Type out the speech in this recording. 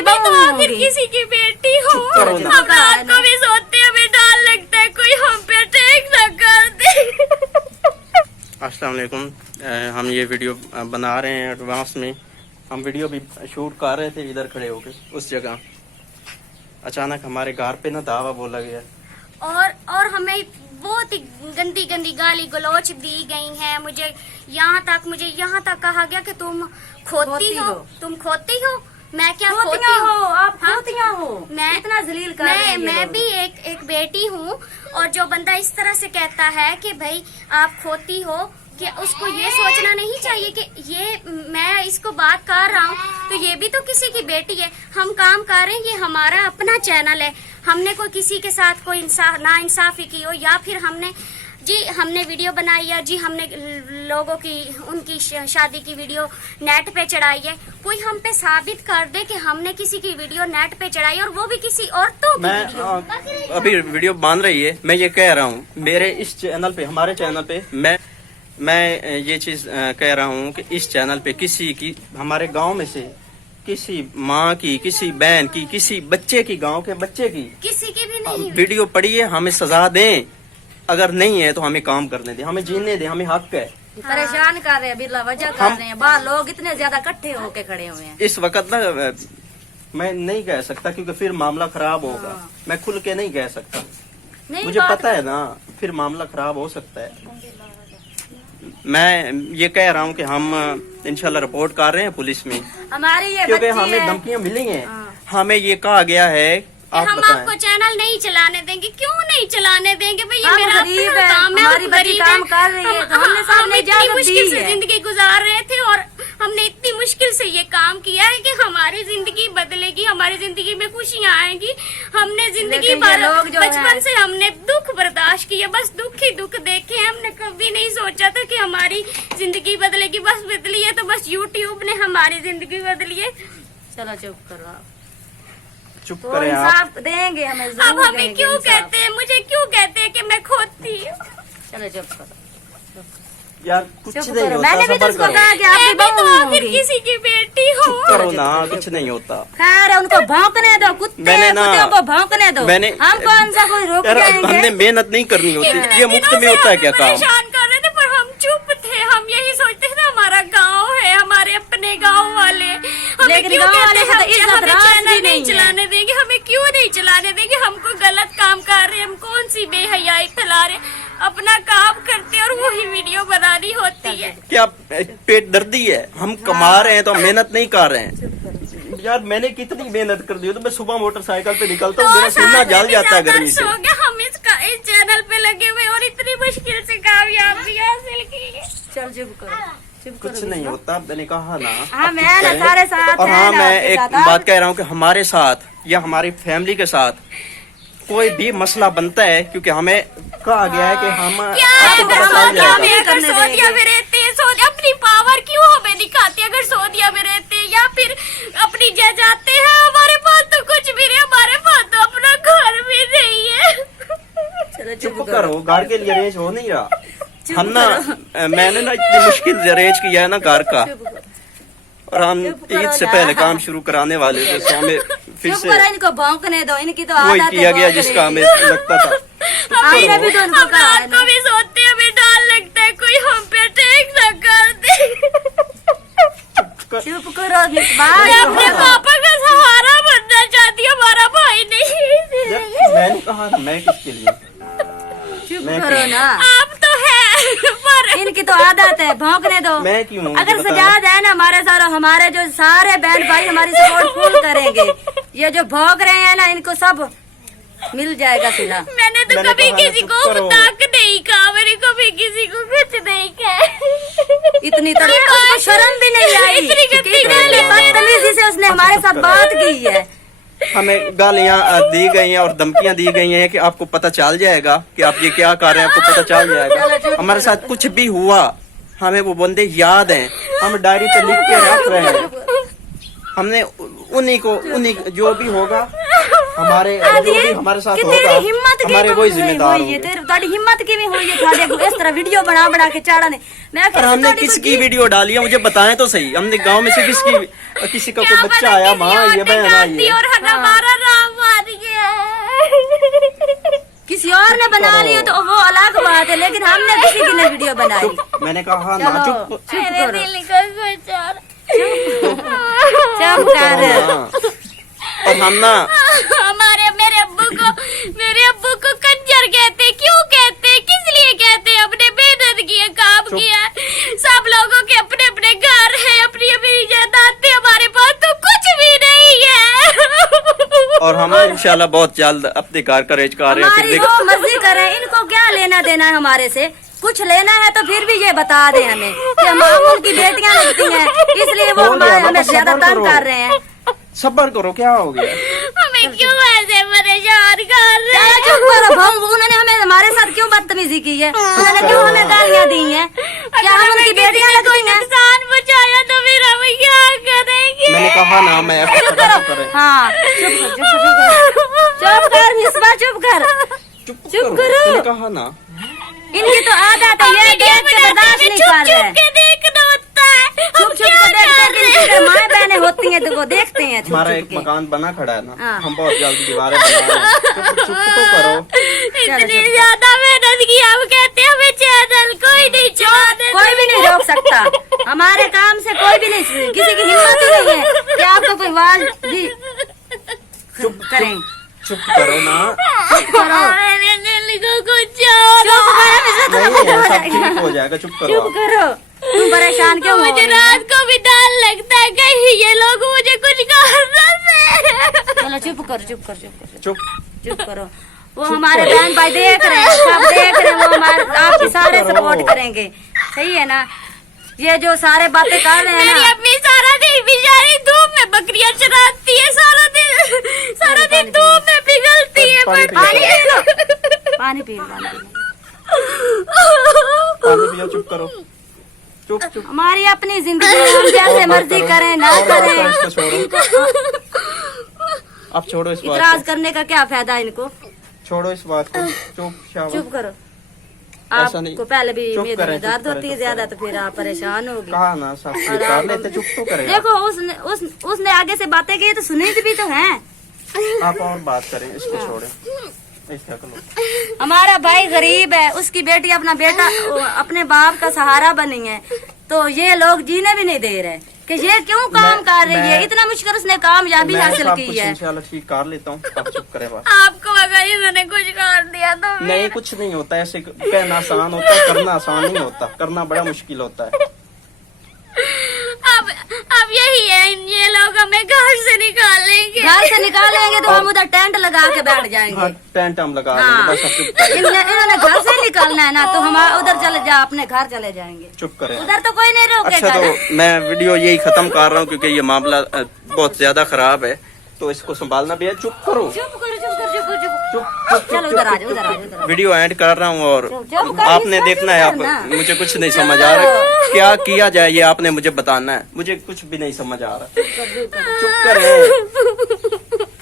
आपकी बहू आखिर किसी की बेटी हो। हम रात को भी सोते हैं, हमें डर लगता है कोई हम पे अटैक न कर दे। अस्सलाम वालेकुम। हम ये वीडियो बना रहे हैं एडवांस में। हम वीडियो भी शूट कर रहे थे इधर खड़े होके, उस जगह अचानक हमारे घर पे ना दावा बोला गया और हमें बहुत ही गंदी गंदी गाली गलौच दी गई है। मुझे यहाँ तक कहा गया कि तुम खोती हो, तुम खोती हो। मैं क्या खोती हो? आप खोतियां हो। मैं इतना जलील कर रहे हैं ये मैं लोग। भी एक बेटी हूँ। और जो बंदा इस तरह से कहता है कि भाई आप खोती हो, कि उसको ये सोचना नहीं चाहिए कि ये मैं इसको बात कर रहा हूँ तो ये भी तो किसी की बेटी है। हम काम कर रहे हैं, ये हमारा अपना चैनल है। हमने कोई किसी के साथ कोई ना इंसाफी की हो, या फिर हमने वीडियो बनाई है जी, हमने लोगों की उनकी शादी की वीडियो नेट पे चढ़ाई है। कोई हम पे साबित कर दे कि हमने किसी की वीडियो नेट पे चढ़ाई, और वो भी किसी औरतों की वीडियो। अभी वीडियो बन रही है। मैं ये कह रहा हूँ मेरे इस चैनल पे, हमारे चैनल पे मैं ये चीज कह रहा हूँ कि इस चैनल पे किसी की, हमारे गांव में से किसी माँ की, किसी बहन की, किसी बच्चे की, गांव के बच्चे की किसी की भी नहीं वीडियो पड़ी है, हमें सजा दें। अगर नहीं है तो हमें काम करने दें, हमें जीने दें, हमें हक है। परेशान कर रहे हैं, बिला वजह कर रहे हैं। बाहर लोग इतने ज्यादा इकट्ठे होके खड़े हुए हैं। इस वक्त ना मैं नहीं कह सकता क्योंकि फिर मामला खराब होगा। मैं खुल के नहीं कह सकता, मुझे पता है ना, फिर मामला खराब हो सकता है। मैं ये कह रहा हूँ कि हम इंशाल्लाह रिपोर्ट कर रहे हैं पुलिस में, हमारी ये क्योंकि बच्ची हमें है। धमकियां मिली हैं। हमें ये कहा गया है आप हम बताएं। आपको चैनल नहीं चलाने देंगे। क्यों नहीं चलाने देंगे भाई? ये हम मेरा गरीब अपना है, काम है, हमारी हम बच्ची गरीब काम हैं। कर रही है, तो हमने हम सामने इतनी इजाजत मुश्किल दी से है। जिंदगी गुजार रहे थे, और हमने इतनी मुश्किल से ये काम किया है कि हमारी जिंदगी बदलेगी, हमारी जिंदगी में खुशियाँ आएंगी। हमने जिंदगी लेकिन ये भर लोग जो बचपन हैं- से हमने दुख बर्दाश्त किया, बस दुख ही दुख देखे हैं। हमने कभी नहीं सोचा था कि हमारी जिंदगी बदलेगी। बस बदली है तो बस यूट्यूब ने हमारी जिंदगी बदली है। चलो चुप करो आप। चुप तो करें आप। इंसाफ देंगे हमें, अब जरूर हमें देंगे क्यों इंसाफ। कहते हैं, मुझे क्यों कहते हैं कि मैं खोती हूँ? चलो चुप करो, यार कुछ चुप नहीं करो। होता, मैंने भी तो सब्र उसको करो। कहा कि आपकी मैं भी तो बहू आखिर होगी। किसी की बेटी हूँ। चुप करो ना, कुछ नहीं होता। खैर है, उनको भौंकने दो, कुत्ते मैंने ना- कुत्तों को भौंकने दो। मैंने- हम कौन सा कोई रोक यार जाएंगे? हमने मेहनत नहीं करनी होती, इतने ये मुफ्त दिनों में से होता है हमें क्या काम? परेशान कर रहे थे, पर हम चुप थे। हम यही सोचते थे हमारा गांव है, हमारे अपने गांव वाले। हमें लेकिन क्यों गांव कहते वाले हैं को तो हम इज्जत हमें रास चैनल भी नहीं नहीं है। चलाने देंगे? हमें क्यों नहीं चलाने देंगे? हमको गलत काम कर रहे हैं, हम कौन सी बेहयाई फैला रहे हैं? अपना काम करते हैं और वही वीडियो बनानी होती है। क्या पेट दर्दी है? हम कमा रहे हैं तो हम मेहनत नहीं कर रहे हैं। यार मैंने कितनी मेहनत कर दी है, तो मैं सुबह मोटरसाइकिल पे निकलता हूँ, मेरा सीना जल जाता है गर्मी से। हो गया हम इस चैनल पे लगे हुए और इतनी मुश्किल से कामयाबी हासिल की है। चल चुप करो, चुप करो। कुछ नहीं होता, मैंने कहा ना। हाँ, आप मैं चुप ना करें। सारे साथ और हैं हाँ, ना मैं आपके एक साथ। बात कह रहा हूँ कि हमारे साथ या हमारी फैमिली के साथ कोई भी मसला बनता है, क्योंकि हमें कहा गया है कि हम आपको पता चल जाएगा। अगर सऊदिया में रहते हैं, सऊदी अपनी पावर क्यों हमें दिखाते हैं? अगर सऊदिया में रहते हैं या फिर अपनी जगह जाते हैं, हमारे पास तो कुछ भी नहीं, हमारे पास तो अपना घर भी नहीं है। चलो चुप करो, घर के लिए अरेंज हो नहीं रहा। हम ना मैंने ना इतनी मुश्किल से अरेंज किया है ना घर का, और हम ईद से पहले काम शुरू कराने वाले थे, तो हमें फिर चुप से करो, इनको भौंकने दो। इनकी तो वही आदत है किया गया भौंकने जिसका की। हमें लगता था। हमने भी तो उनको हम कहा है रात ना। को भी सोते हैं, हमें डर लगता है कोई हम पे अटैक न कर दे। चुप करो, मैं अपने पापा का सहारा बनना चाहती हूँ, हमारा भाई नहीं। मैंने कहा ना, मैं किसके लिए? चुप मैं करो ना। आप तो है, पर इनकी तो आदत है, भौंकने दो। मैं क्यों हूँ? अगर मुझे बता। सजाद है ना हमारे सारे, हमारे जो सारे बहन भाई हमारी सपोर्ट फुल करेंगे। ये जो भौंक रहे हैं ना, इनको सब मिल जाएगा सिला। मैंने तो मैंने कभी कहा ना, किसी चुप को करो। तक नहीं कहा, मैंने कभी किसी को कुछ नहीं कहा। इतनी तरह उसको शर्म भी नहीं आई। इतनी गंदी कितनी गाली। बदतमीजी से उसने हमारे साथ बात की है। हमें गालियां दी गई हैं और धमकियां दी गई हैं कि आपको पता चल जाएगा कि आप ये क्या कर रहे हैं, आपको पता चल जाएगा। हमारे साथ कुछ भी हुआ, हमें वो बंदे याद हैं, हम डायरी पे लिख के रख रहे हैं। हमने उन्हीं जो भी होगा, हमारे जो भी हमारे साथ कितनी होगा, हिम्मत की हमारे वही तुम जिम्मेदार हुई है, होंगे। ਤੁਹਾਡੀ ਹਿੰਮਤ ਕਿਵੇਂ ਹੋਈ ਹੈ ਤੁਹਾਡੇ को इस तरह वीडियो बना के चाड़ा ने मैं और हमने किसकी वीडियो डाली है मुझे बताएं तो सही। हमने गांव में से किसी का कोई बच्चा आया माँ ये बहन आई है और हमारा राम मार गया। किसी और ने बना ली है तो वो अलग बात है, लेकिन हमने किसी की नहीं वीडियो बनाई। मैंने कहा ना चलो, चुप चुप मेरे करो, दिल का गुजार। चुप कर। हाँ। और हम ना मेरे अब्बू को कंजर कहते, क्यों कहते, किस लिए कहते? अपने मेहनत किए, काम किया, सब लोगों के अपने अपने घर है, अपनी अपनी जायदाद, हमारे पास तो कुछ भी नहीं है। और हम इंशाल्लाह बहुत जल्द अपने घर का रेज कर रहे हैं। हमारी वो मर्जी करें, इनको क्या लेना देना है हमारे से? कुछ लेना है तो फिर भी ये बता दे हमें कि हम उनकी बेटियां लगती हैं, इसलिए वो हमें ज्यादा तंग कर रहे हैं। सब्र करो, क्या हो गया? हमें क्यों ऐसे परेशान कर रहे हैं? चुप करो, उन्होंने हमें हमारे साथ क्यों बदतमीजी की है? उन्होंने क्यों हमें गालियां दी हैं? क्या हम उनकी बेटियां लगती हैं? नुकसान पहुंचाया तो फिर हम क्या करेंगे? मैंने कहा ना मैं चुप हाँ चुप कर मिसबा, चुप कर, चुप करो। मैंने कहा ना इनकी तो आदत है ये देख के बर्दाश्त नहीं कर रहे हैं। देखना होता है, चुप चुप के देखते हैं, जिनकी माँ बहनें होती हैं तो वो देखते हैं छुप हमारा छुप एक के। मकान बना खड़ा है ना, हाँ। हम बहुत जल्द दीवारें बना रहे हैं। चुप तो करो। इतनी ज्यादा मेहनत की, हम कहते हैं हमें चैनल कोई नहीं छोड़, कोई भी नहीं रोक सकता हमारे काम से, कोई भी नहीं, किसी की हिम्मत ही नहीं है कि आपको कोई आवाज भी करें। चुप करो ना। चुप करो, मेरे दिल को कुछ और चुप करो, नहीं है, सब चुप ठीक हो जाएगा। चुप करो। करो। तुम परेशान क्यों हो मुझे रही हो? रात को भी डर लगता है कहीं ये लोग मुझे कुछ कर ना दे। चलो चुप करो, चुप करो, चुप करो, चुप चुप करो। वो हमारे बहन भाई देख रहे हैं, सब देख रहे हैं, वो हमारे आपकी सारे सपोर्ट करेंगे, सही है ना? ये जो सारे बातें कर रहे हैं मेरी ना, अम्मी सारा दिन बेचारी धूप में बकरियां चराती है, सारा दिन धूप में पिघलती है। पानी पर पानी पी लो, पानी पी लो, पानी पी लो। पानी पियो। चुप करो। चुप चुप। हमारी अपनी जिंदगी है, हम जैसे मर्जी करें ना करें, इसको छोड़ो। आप छोड़ो इस बात इतराज को। करने का क्या फायदा इनको? छोड़ो इस बात को। चुप शाबाश। चुप करो। ऐसा नहीं। आपको पहले भी चुप मेरे करें, में चुप दर्द करें, होती है चुप ज्यादा, करें। तो फिर आप परेशान होगी। कहा ना सब ठीक कर लेते। चुप तो करें। देखो उसने आगे से बातें की तो सुनी भी तो हैं। आप और बात करें, इसको छोड़े। इसका करो। हमारा भाई गरीब है, उसकी बेटी अपना बेटा अपने बाप का सहारा बनी है, तो ये लोग जीने भी नहीं दे रहे कि ये क्यों काम कर रही है? इतना मुश्किल उसने कामयाबी मैं हासिल सब की कुछ है। इंशाल्लाह ठीक कर लेता हूँ। आप चुप करें बस। आपको अगर इन्होंने कुछ कर दिया तो नहीं, कुछ नहीं होता। ऐसे कहना आसान होता है, करना आसान नहीं होता। करना बड़ा मुश्किल होता है। अब यही है, ये लोग हमें घर से निकालेंगे। घर से निकालेंगे तो हम उधर टेंट लगा के बैठ जाएंगे। हाँ, टेंट हम लगा हाँ। देंगे। बस आप चुप करें। इन्होंने घर से निकालना है ना, तो हम उधर चले जा, अपने घर चले जाएंगे। चुप करें। उधर तो कोई नहीं रोकेगा अच्छा, ना। तो मैं वीडियो यही खत्म कर रहा हूँ क्योंकि ये मामला बहुत ज्यादा खराब है, तो इसको संभालना भी है। चुप करो। चुप करो, चुप करो, चुप करो, चुप चुप चलो उधर आ जाओ, उधर आ जाओ, उधर आ जाओ। वीडियो एंड कर रहा हूँ और चुप कर, आपने इसका देखना है। आप चुप करना। मुझे कुछ नहीं समझ आ रहा क्या किया जाए, ये आपने मुझे बताना है। मुझे कुछ भी नहीं समझ आ रहा। चुप करें।